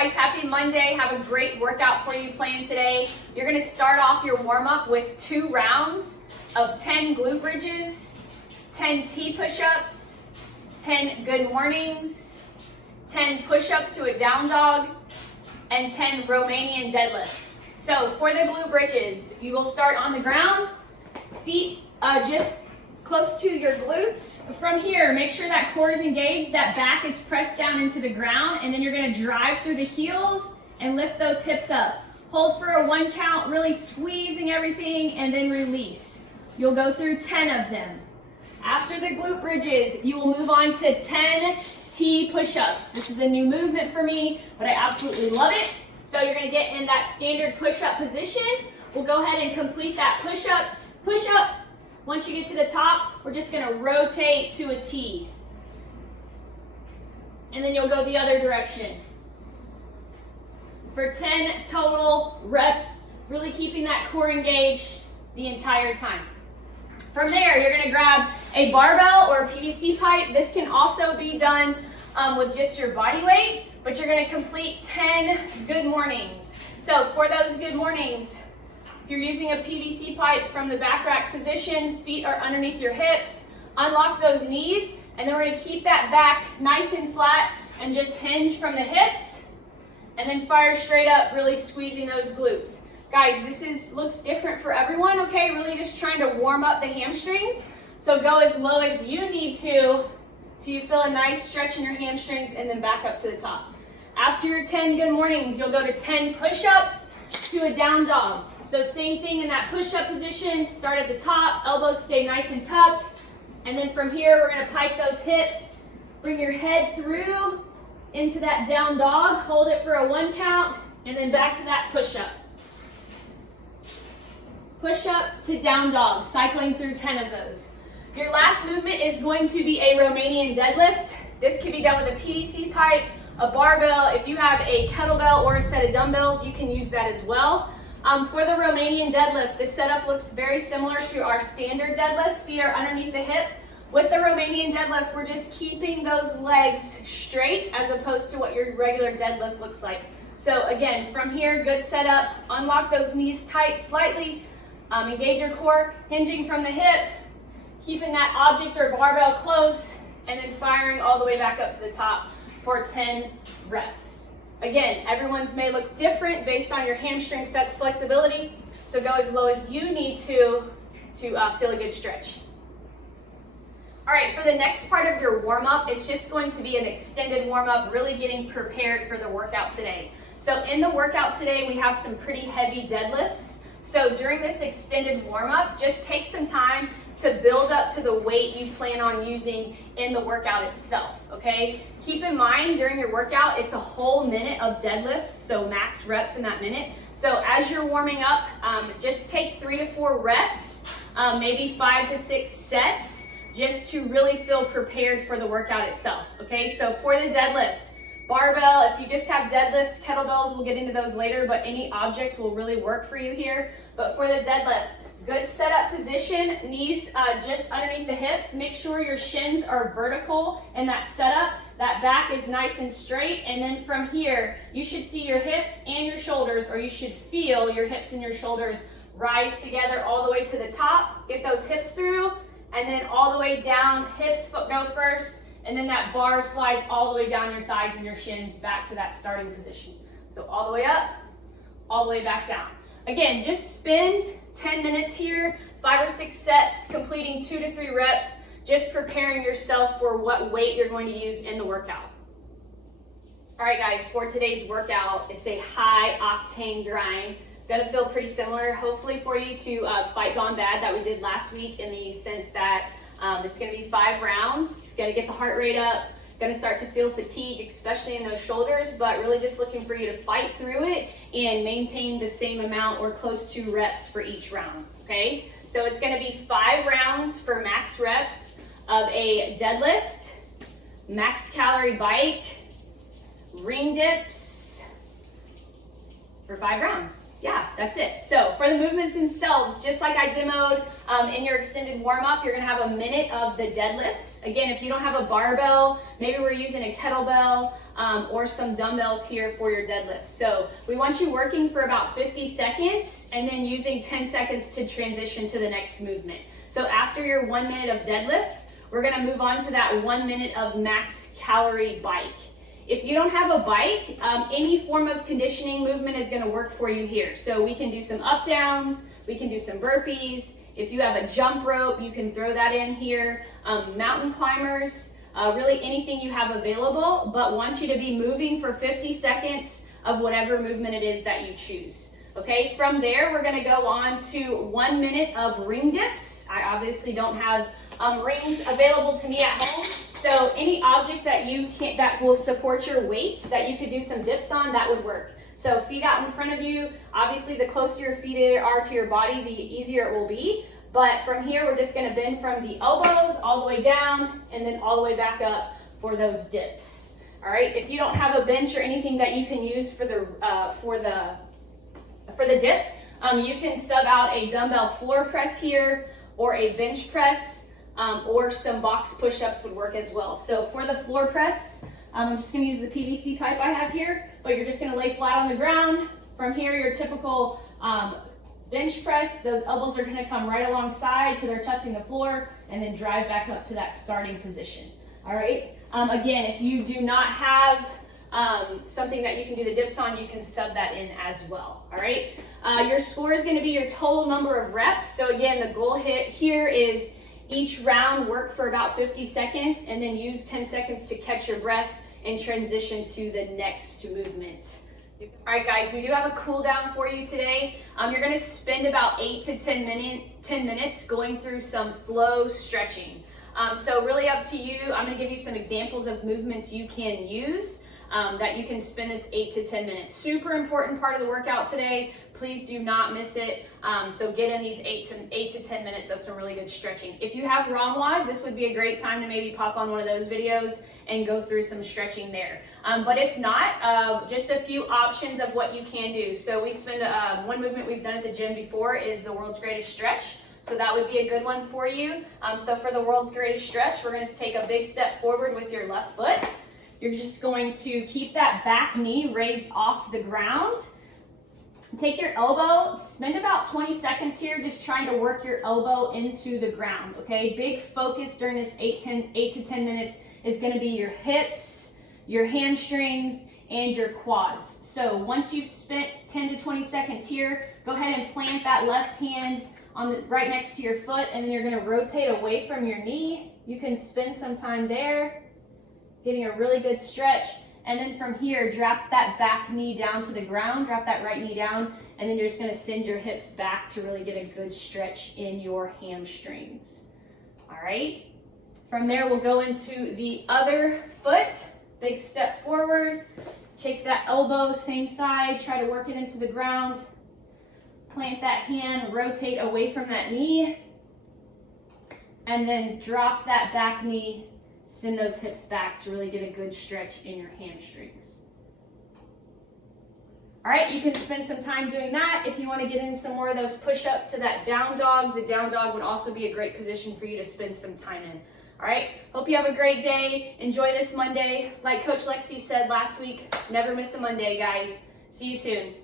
guys, happy Monday. Have a great workout for you planned today. You're gonna start off your warm-up with 2 rounds of 10 glute bridges, 10 T push-ups, 10 good mornings, 10 push-ups to a down dog, and 10 Romanian deadlifts. So for the glute bridges, you will start on the ground, feet just close to your glutes. From here, make sure that core is engaged, that back is pressed down into the ground, and then you're gonna drive through the heels and lift those hips up. Hold for a 1 count, really squeezing everything, and then release. You'll go through 10 of them. After the glute bridges, you will move on to 10 T push-ups. This is a new movement for me, but I absolutely love it. So you're gonna get in that standard push-up position. We'll go ahead and complete that push-ups, push-up. Once you get to the top, we're just gonna rotate to a T. And then you'll go the other direction. For 10 total reps, really keeping that core engaged the entire time. From there, you're gonna grab a barbell or a PVC pipe. This can also be done with just your body weight, but you're gonna complete 10 good mornings. So for those good mornings, if you're using a PVC pipe from the back rack position, feet are underneath your hips, unlock those knees, and then we're gonna keep that back nice and flat and just hinge from the hips, and then fire straight up, really squeezing those glutes. Guys, this looks different for everyone, okay? Really just trying to warm up the hamstrings. So go as low as you need to till you feel a nice stretch in your hamstrings, and then back up to the top. After your 10 good mornings, you'll go to 10 push-ups to a down dog. So same thing in that push-up position, start at the top, elbows stay nice and tucked, and then from here, we're gonna pike those hips, bring your head through into that down dog, hold it for a 1 count, and then back to that push-up. Push-up to down dog, cycling through 10 of those. Your last movement is going to be a Romanian deadlift. This can be done with a PVC pipe, a barbell. If you have a kettlebell or a set of dumbbells, you can use that as well. For the Romanian deadlift, this setup looks very similar to our standard deadlift. Feet are underneath the hip. With the Romanian deadlift, we're just keeping those legs straight as opposed to what your regular deadlift looks like. So again, from here, good setup. Unlock those knees tight slightly. Engage your core, hinging from the hip, keeping that object or barbell close, and then firing all the way back up to the top for 10 reps. Again, everyone's may look different based on your hamstring flexibility, so go as low as you need to feel a good stretch. All right, for the next part of your warm-up, it's just going to be an extended warm-up, really getting prepared for the workout today. So in the workout today, we have some pretty heavy deadlifts. So during this extended warm-up, just take some time to build up to the weight you plan on using in the workout itself, okay? Keep in mind during your workout, it's a whole minute of deadlifts, so max reps in that minute. So as you're warming up, just take 3 to 4 reps, maybe 5 to 6 sets, just to really feel prepared for the workout itself, okay? So for the deadlift, barbell, if you just have deadlifts, kettlebells, we'll get into those later, but any object will really work for you here. But for the deadlift, good setup position, knees just underneath the hips. Make sure your shins are vertical in that setup. That back is nice and straight. And then from here, you should see your hips and your shoulders, or you should feel your hips and your shoulders rise together all the way to the top. Get those hips through, and then all the way down, hips go first, and then that bar slides all the way down your thighs and your shins back to that starting position. So all the way up, all the way back down. Again, just spend 10 minutes here, 5 or 6 sets, completing 2 to 3 reps, just preparing yourself for what weight you're going to use in the workout. All right, guys, for today's workout, it's a high octane grind. Gonna feel pretty similar, hopefully, for you to Fight Gone Bad that we did last week, in the sense that it's gonna be 5 rounds, gonna get the heart rate up, gonna start to feel fatigue, especially in those shoulders, but really just looking for you to fight through it and maintain the same amount or close to reps for each round, okay? So it's gonna be 5 rounds for max reps of a deadlift, max calorie bike, ring dips for 5 rounds. Yeah, that's it. So for the movements themselves, just like I demoed in your extended warm-up, you're gonna have a minute of the deadlifts. Again, if you don't have a barbell, maybe we're using a kettlebell or some dumbbells here for your deadlifts. So we want you working for about 50 seconds and then using 10 seconds to transition to the next movement. So after your 1 minute of deadlifts, we're gonna move on to that 1 minute of max calorie bike. If you don't have a bike, any form of conditioning movement is gonna work for you here. So we can do some up downs, we can do some burpees. If you have a jump rope, you can throw that in here. Mountain climbers, really anything you have available, but want you to be moving for 50 seconds of whatever movement it is that you choose. Okay, from there, we're gonna go on to 1 minute of ring dips. I obviously don't have rings available to me at home. So any object that that will support your weight that you could do some dips on, that would work. So feet out in front of you. Obviously, the closer your feet are to your body, the easier it will be. But from here, we're just gonna bend from the elbows all the way down and then all the way back up for those dips. All right, if you don't have a bench or anything that you can use for the dips, you can sub out a dumbbell floor press here or a bench press. Or some box push-ups would work as well. So for the floor press, I'm just gonna use the PVC pipe I have here, but you're just gonna lay flat on the ground. From here, your typical bench press, those elbows are gonna come right alongside till they're touching the floor and then drive back up to that starting position, all right? Again, if you do not have something that you can do the dips on, you can sub that in as well, all right? Your score is gonna be your total number of reps. So again, the goal here is each round work for about 50 seconds and then use 10 seconds to catch your breath and transition to the next movement. All right, guys, we do have a cool down for you today. You're gonna spend about 8 to 10 minutes going through some flow stretching. So really up to you. I'm gonna give you some examples of movements you can use that you can spend this 8 to 10 minutes. Super important part of the workout today. Please do not miss it. So get in these 8 to 10 minutes of some really good stretching. If you have WOD, this would be a great time to maybe pop on one of those videos and go through some stretching there. But if not, just a few options of what you can do. So we spend one movement we've done at the gym before is the world's greatest stretch. So that would be a good one for you. So for the world's greatest stretch, we're going to take a big step forward with your left foot. You're just going to keep that back knee raised off the ground. Take your elbow, spend about 20 seconds here just trying to work your elbow into the ground, okay? Big focus during this 8 to 10 minutes is gonna be your hips, your hamstrings, and your quads. So once you've spent 10 to 20 seconds here, go ahead and plant that left hand on right next to your foot, and then you're gonna rotate away from your knee. You can spend some time there, getting a really good stretch. And then from here, drop that back knee down to the ground, drop that right knee down, and then you're just gonna send your hips back to really get a good stretch in your hamstrings. All right? From there, we'll go into the other foot. Big step forward. Take that elbow, same side, try to work it into the ground. Plant that hand, rotate away from that knee, and then drop that back knee. Send those hips back to really get a good stretch in your hamstrings. All right, you can spend some time doing that. If you want to get in some more of those push-ups to that down dog, the down dog would also be a great position for you to spend some time in. All right, hope you have a great day. Enjoy this Monday. Like Coach Lexi said last week, never miss a Monday, guys. See you soon.